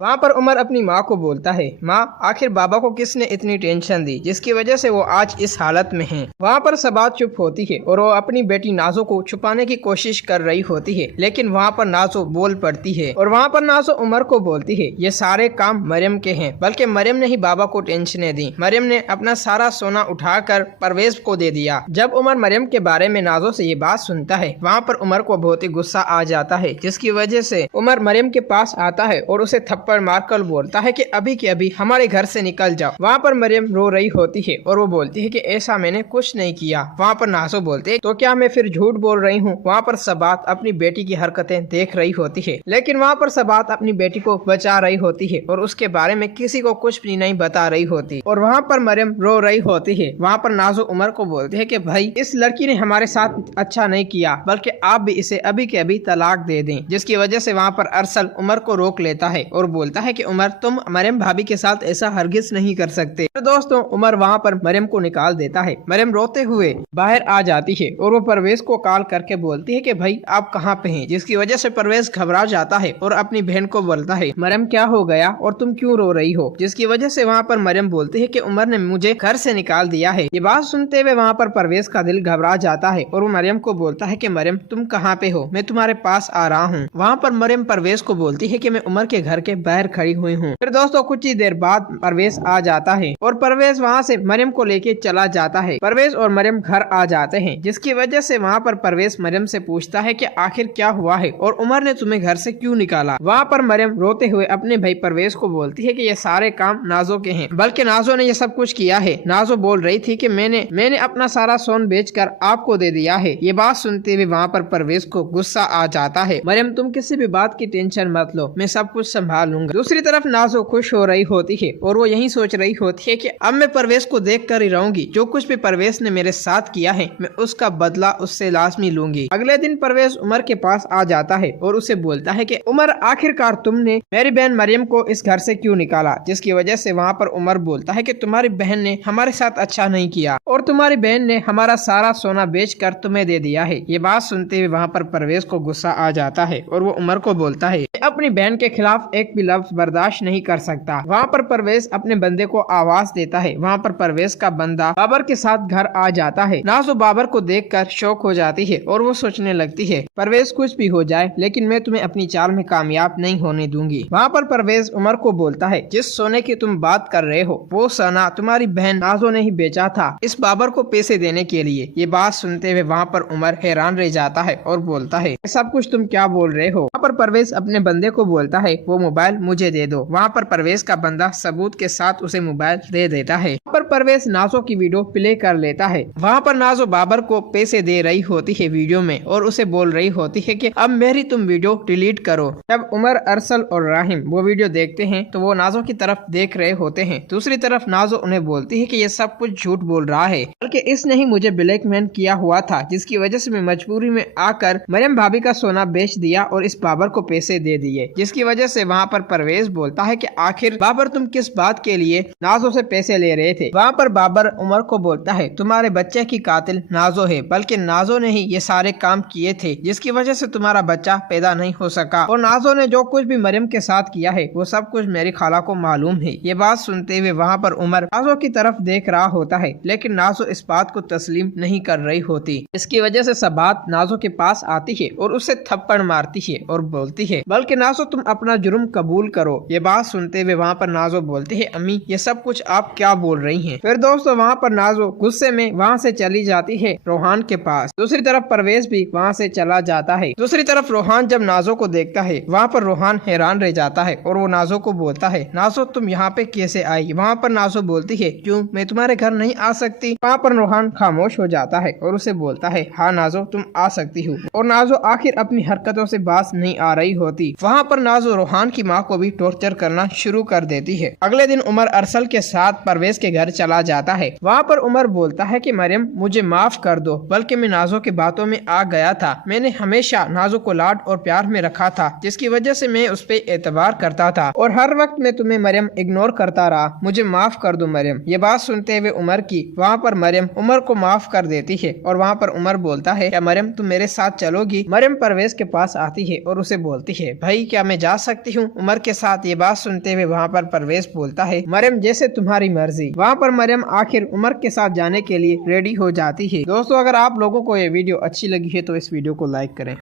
वहाँ पर उमर अपनी माँ को बोलता है, माँ आखिर बाबा को किसने इतनी टेंशन दी जिसकी वजह से वो आज इस हालत में हैं। वहाँ पर सबात चुप होती है और वो अपनी बेटी नाजो को छुपाने की कोशिश कर रही होती है, लेकिन वहाँ पर नाजो बोल पड़ती है और वहाँ पर नाजो उमर को बोलती है, ये सारे काम मरियम के हैं, बल्कि मरियम ने ही बाबा को टेंशनें दी। मरियम ने अपना सारा सोना उठाकर परवेज को दे दिया। जब उमर मरियम के बारे में नाजो से ये बात सुनता है, वहाँ पर उमर को बहुत ही गुस्सा आ जाता है, जिसकी वजह से उमर मरियम के पास आता है और उसे थप्पड़ मारकर बोलता है कि अभी के अभी हमारे घर से निकल जाओ। वहाँ पर मरियम रो रही होती है और वो बोलती है कि ऐसा मैंने कुछ नहीं किया। वहाँ पर नाजो बोलते हैं, तो क्या मैं फिर झूठ बोल रही हूँ। वहाँ पर सबात अपनी बेटी की हरकतें देख रही होती है, लेकिन वहाँ पर सबात अपनी बेटी को बचा रही होती है और उसके बारे में किसी को कुछ भी नहीं बता रही होती और वहाँ पर मरियम रो रही होती है। वहाँ पर नाजो उमर को बोलते है कि भाई इस लड़की ने हमारे साथ अच्छा नहीं किया, बल्कि आप भी इसे अभी के अभी तलाक दे दें। जिसकी वजह से वहाँ पर अरसल उमर को रोक लेता है और बोलता है कि उमर तुम मरियम भाभी के साथ ऐसा हरगिज नहीं कर सकते। तो दोस्तों उमर वहाँ पर मरियम को निकाल देता है। मरियम रोते हुए बाहर आ जाती है और वो परवेज को कॉल करके बोलती है कि भाई आप कहाँ पे हैं। जिसकी वजह से परवेज घबरा जाता है और अपनी बहन को बोलता है, मरियम क्या हो गया और तुम क्यों रो रही हो। जिसकी वजह से वहाँ पर मरियम बोलती है कि उमर ने मुझे घर से निकाल दिया है। ये बात सुनते हुए वहाँ पर परवेज का दिल घबरा जाता है और वो मरियम को बोलता है कि मरियम तुम कहाँ पे हो, मैं तुम्हारे पास आ रहा हूँ। वहाँ पर मरियम परवेज को बोलती है कि मैं उमर के घर के बाहर खड़ी हुई हूँ। फिर दोस्तों कुछ ही देर बाद परवेज आ जाता है और परवेज वहाँ से मरियम को लेके चला जाता है। परवेज और मरियम घर आ जाते हैं, जिसकी वजह से वहाँ पर परवेज मरियम से पूछता है कि आखिर क्या हुआ है और उमर ने तुम्हें घर से क्यों निकाला। वहाँ पर मरियम रोते हुए अपने भाई परवेज को बोलती है कि ये सारे काम नाजो के हैं, बल्कि नाजो ने ये सब कुछ किया है। नाजो बोल रही थी कि मैंने अपना सारा सोन बेचकर आपको दे दिया है। ये बात सुनते हुए वहाँ पर परवेज को गुस्सा आ जाता है। मरियम तुम किसी भी बात की टेंशन मत लो, मैं सब कुछ संभाल लूंगा। दूसरी तरफ नाजो खुश हो रही होती है और वो यही सोच रही होती है कि अब मैं परवेज को देख कर ही रहूंगी। जो कुछ भी परवेज ने मेरे साथ किया है मैं उसका बदला उससे लाजमी लूंगी। अगले दिन परवेज उमर के पास आ जाता है और उसे बोलता है कि उमर आखिरकार तुमने मेरी बहन मरियम को इस घर से क्यों निकाला। जिसकी वजह से वहाँ पर उमर बोलता है कि तुम्हारी बहन ने हमारे साथ अच्छा नहीं किया और तुम्हारी बहन ने हमारा सारा सोना बेच कर तुम्हें दे दिया है। ये बात सुनते हुए वहाँ पर परवेज को गुस्सा आ जाता है और वो उमर को बोलता है अपनी बहन के खिलाफ एक भी लफ्ज बर्दाश्त नहीं कर सकता। वहाँ पर परवेज अपने बंदे को आवाज देता है। वहाँ पर परवेज का बंदा बाबर के साथ घर आ जाता है। नाजो बाबर को देखकर शौक हो जाती है और वो सोचने लगती है परवेज कुछ भी हो जाए लेकिन मैं तुम्हें अपनी चाल में कामयाब नहीं होने दूंगी। वहाँ पर परवेज उमर को बोलता है जिस सोने की तुम बात कर रहे हो वो सोना तुम्हारी बहन नाजो ने ही बेचा था इस बाबर को पैसे देने के लिए। ये बात सुनते हुए वहाँ पर उमर हैरान रह जाता है और बोलता है सब कुछ तुम क्या बोल रहे हो। वहाँ पर परवेज अपने बंदे को बोलता है वो मोबाइल मुझे दे दो। वहाँ पर परवेज का बंदा सबूत के साथ उसे मोबाइल दे देता है। वहाँ पर परवेज नाजो की वीडियो प्ले कर लेता है। वहाँ पर नाजो बाबर को पैसे दे रही होती है वीडियो में और उसे बोल रही होती है कि अब मेरी तुम वीडियो डिलीट करो। जब उमर, अरसल और राहिम वो वीडियो देखते हैं तो वो नाजो की तरफ देख रहे होते हैं। दूसरी तरफ नाजो उन्हें बोलती है कि ये सब कुछ झूठ बोल रहा है, बल्कि इसने ही मुझे ब्लैकमेल किया हुआ था, जिसकी वजह से मैं मजबूरी में आकर मरियम भाभी का सोना बेच दिया और इस बाबर को पैसे दे दिए। जिसकी वजह से वहाँ पर परवेज बोलता है कि आखिर बाबर तुम किस बात के लिए नाजो से पैसे ले रहे थे। वहाँ पर बाबर उमर को बोलता है तुम्हारे बच्चे की कातिल नाजो है, बल्कि नाजो ने ही ये सारे काम किए थे, जिसकी वजह से तुम्हारा बच्चा पैदा नहीं हो सका और नाजो ने जो कुछ भी मरियम के साथ किया है वो सब कुछ मेरी खाला को मालूम है। ये बात सुनते हुए वहाँ पर उमर नाजो की तरफ देख रहा होता है, लेकिन नाजो इस बात को तस्लीम नहीं कर रही होती। इसकी वजह से सबात नाजो के पास आती है और उसे थप्पड़ मारती है और बोलती है बल्कि नाजो तुम अपना जुर्म कबूल करो। ये बात सुनते हुए वहाँ पर नाजो बोलती है अम्मी ये सब कुछ आप क्या बोल रही हैं। फिर दोस्तों वहाँ पर नाजो गुस्से में वहाँ से चली जाती है रोहान के पास। दूसरी तरफ परवेज भी वहाँ से चला जाता है। दूसरी तरफ रोहान जब नाजो को देखता है वहाँ पर रोहान हैरान रह जाता है और वो नाजो को बोलता है नाजो तुम यहाँ पे कैसे आई। वहाँ पर नाजो बोलती है क्यों मैं तुम्हारे घर नहीं आ सकती। वहाँ पर रोहान खामोश हो जाता है और उसे बोलता है हाँ नाजो तुम आ सकती हो और नाजो आखिर अपनी हरकतों से बात नहीं आ रही होती। वहाँ पर नाजो रोहान की माँ को भी टॉर्चर करना शुरू कर देती है। अगले दिन उमर अरसल के साथ परवेज के घर चला जाता है। वहाँ पर उमर बोलता है कि मरियम मुझे माफ कर दो, बल्कि मैं नाजो की बातों में आ गया था। मैंने हमेशा नाजो को लाड और प्यार में रखा था, जिसकी वजह से मैं उस पर एतबार करता था और हर वक्त मैं तुम्हें मरियम इग्नोर करता रहा। मुझे माफ कर दो मरियम। ये बात सुनते हुए उमर की वहाँ पर मरियम उमर को माफ कर देती है और वहाँ पर उमर बोलता है क्या मरियम तुम मेरे साथ चलोगी। मरियम परवेज के पास आती है और उसे बोलती है भाई क्या मैं जा सकती हूँ। عمر کے ساتھ یہ بات سنتے ہوئے وہاں پر پرویز بولتا ہے مریم جیسے تمہاری مرضی۔ وہاں پر مریم آخر عمر کے ساتھ جانے کے لیے ریڈی ہو جاتی ہے۔ دوستو اگر آپ لوگوں کو یہ ویڈیو اچھی لگی ہے تو اس ویڈیو کو لائک کریں۔